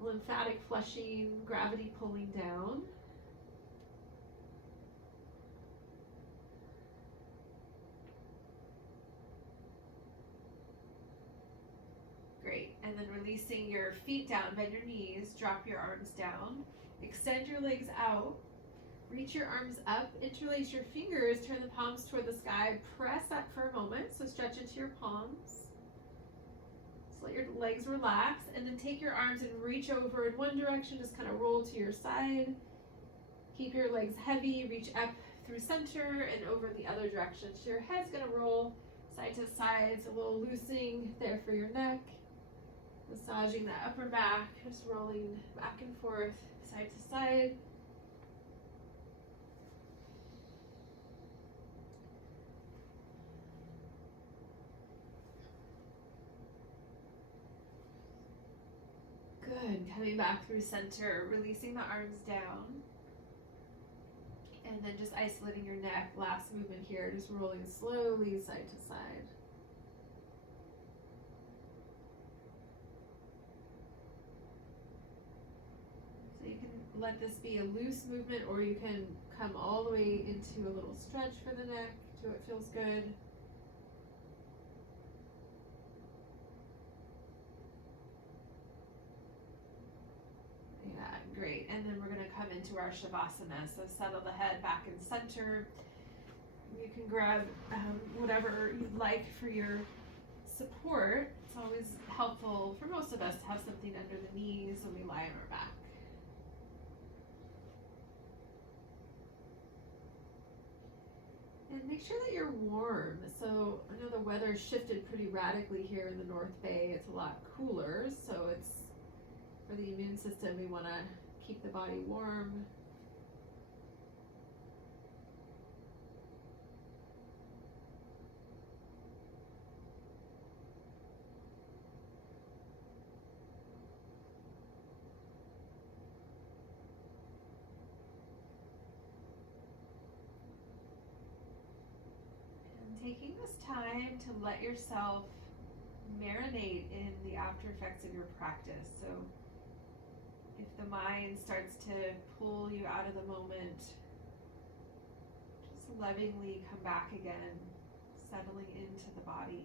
lymphatic flushing, gravity pulling down. Great, and then releasing your feet down, bend your knees, drop your arms down, extend your legs out, reach your arms up, interlace your fingers, turn the palms toward the sky, press up for a moment, so stretch into your palms. Let your legs relax, and then take your arms and reach over in one direction, just kind of roll to your side. Keep your legs heavy, reach up through center and over the other direction. So your head's gonna roll side to side, so a little loosening there for your neck. Massaging that upper back, just rolling back and forth, side to side. Good, coming back through center, releasing the arms down. And then just isolating your neck, last movement here, just rolling slowly side to side. So you can let this be a loose movement, or you can come all the way into a little stretch for the neck till it feels good. Great, and then we're going to come into our Shavasana. So settle the head back in center. You can grab whatever you'd like for your support. It's always helpful for most of us to have something under the knees when we lie on our back. And make sure that you're warm. So I know the weather shifted pretty radically here in the North Bay. It's a lot cooler, so it's for the immune system, we want to keep the body warm. taking this time to let yourself marinate in the after effects of your practice. So if the mind starts to pull you out of the moment, just lovingly come back again, settling into the body.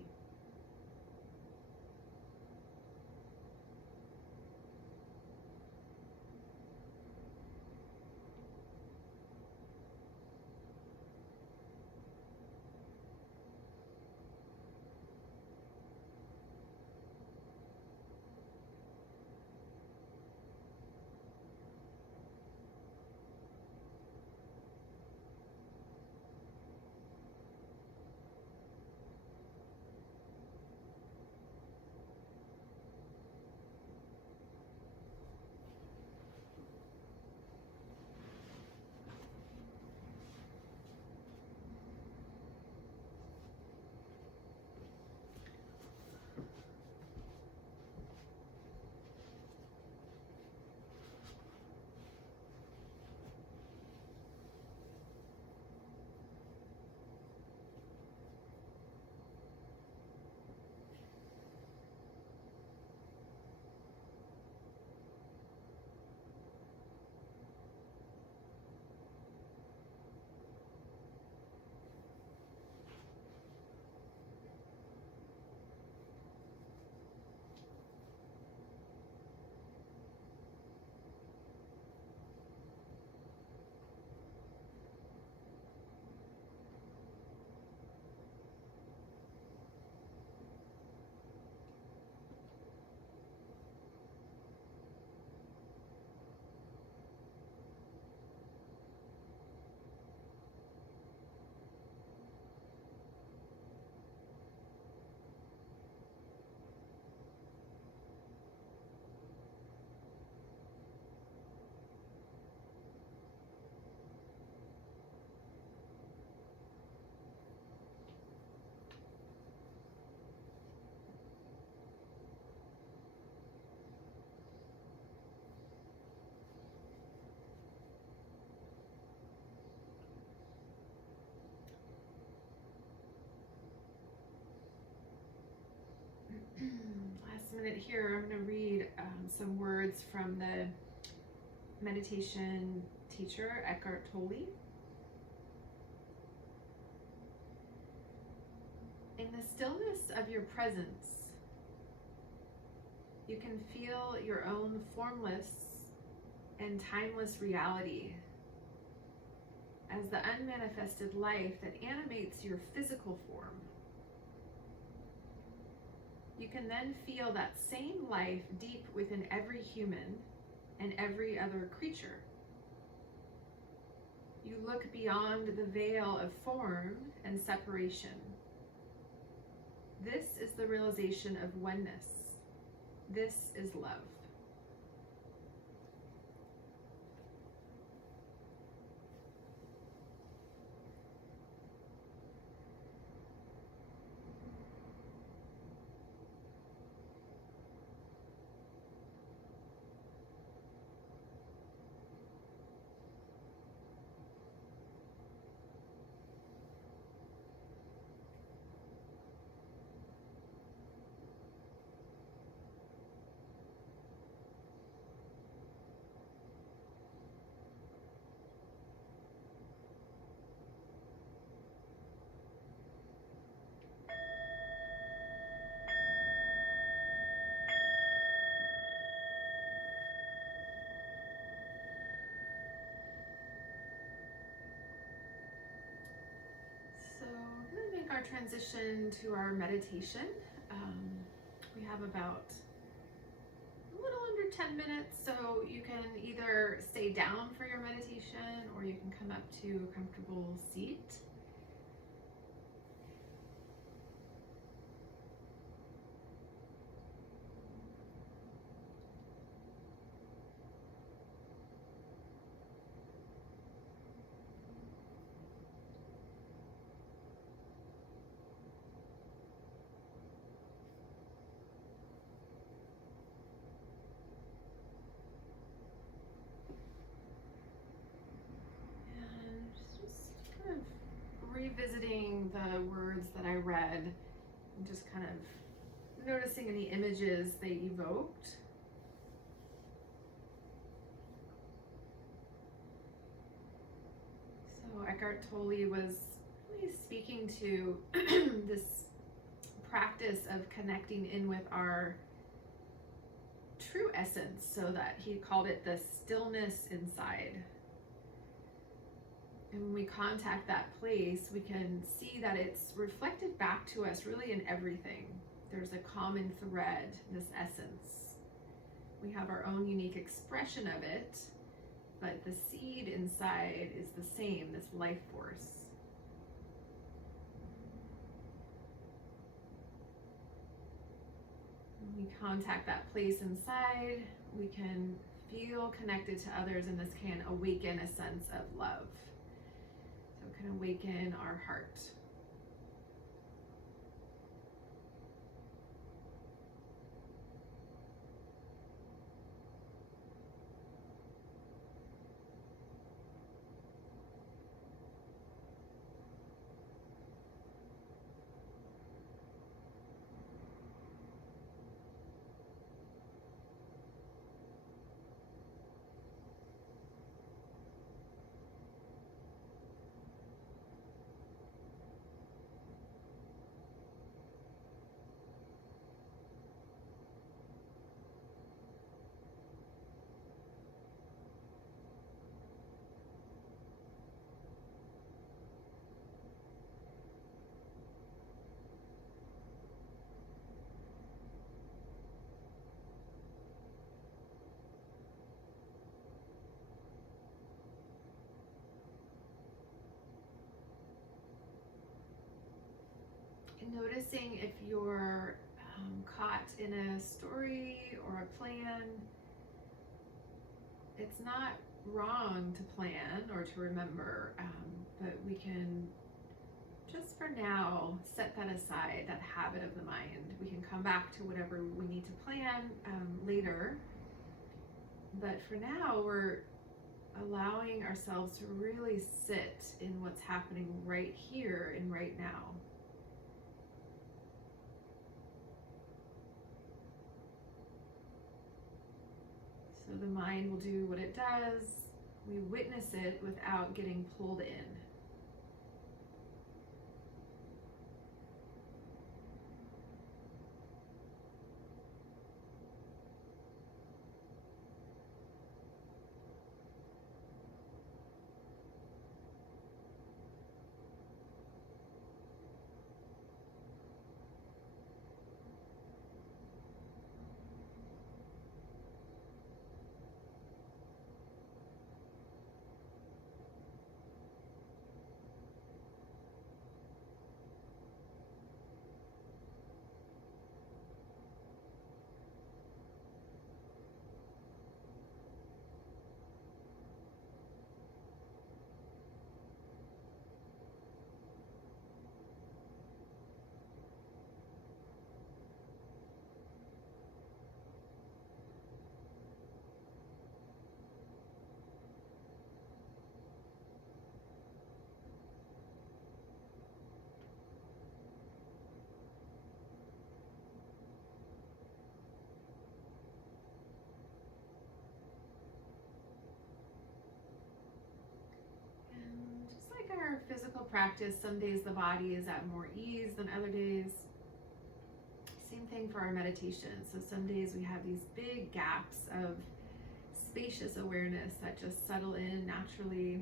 Last minute here, I'm going to read some words from the meditation teacher, Eckhart Tolle. In the stillness of your presence, you can feel your own formless and timeless reality as the unmanifested life that animates your physical form. You can then feel that same life deep within every human and every other creature. You look beyond the veil of form and separation. This is the realization of oneness. This is love. Our transition to our meditation. We have about a little under 10 minutes, so you can either stay down for your meditation or you can come up to a comfortable seat. revisiting the words that I read and just kind of noticing any images they evoked. So Eckhart Tolle was really speaking to this practice of connecting in with our true essence, so that he called it the stillness inside. And when we contact that place, we can see that it's reflected back to us really in everything. There's a common thread, this essence. We have our own unique expression of it, but the seed inside is the same, this life force. When we contact that place inside, we can feel connected to others, and this can awaken a sense of love. So it can awaken our heart. Noticing if you're caught in a story or a plan, it's not wrong to plan or to remember, but we can just for now set that aside, that habit of the mind. We can come back to whatever we need to plan later, but for now we're allowing ourselves to really sit in what's happening right here and right now. So the mind will do what it does. We witness it without getting pulled in. Our physical practice, some days the body is at more ease than other days. Same thing for our meditation. So some days we have these big gaps of spacious awareness that just settle in naturally.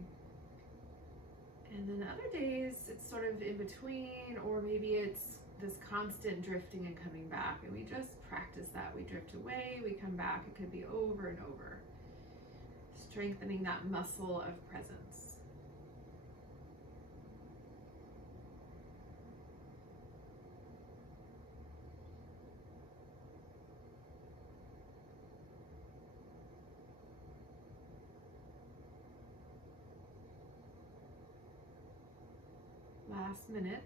And then other days it's sort of in between, or maybe it's this constant drifting and coming back, and we just practice that. We drift away, we come back. It could be over and over, strengthening that muscle of presence. Last minute.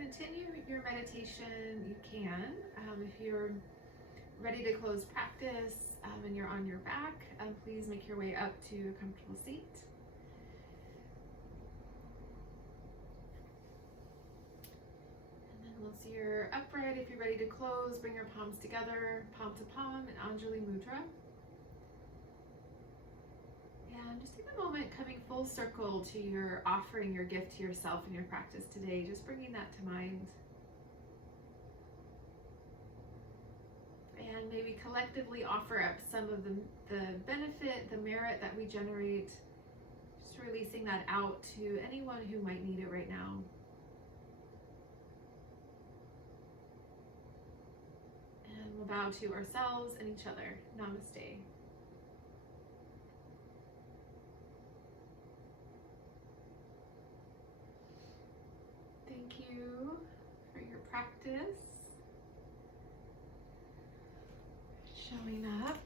continue your meditation, you can. If you're ready to close practice and you're on your back, please make your way up to a comfortable seat. And then once you're upright, if you're ready to close, bring your palms together, palm to palm in Anjali Mudra. And just take a moment coming full circle to your offering your gift to yourself in your practice today, just bringing that to mind. And maybe collectively offer up some of the benefit, the merit that we generate, just releasing that out to anyone who might need it right now. And we'll bow to ourselves and each other. Namaste. Thank you for your practice. Showing up.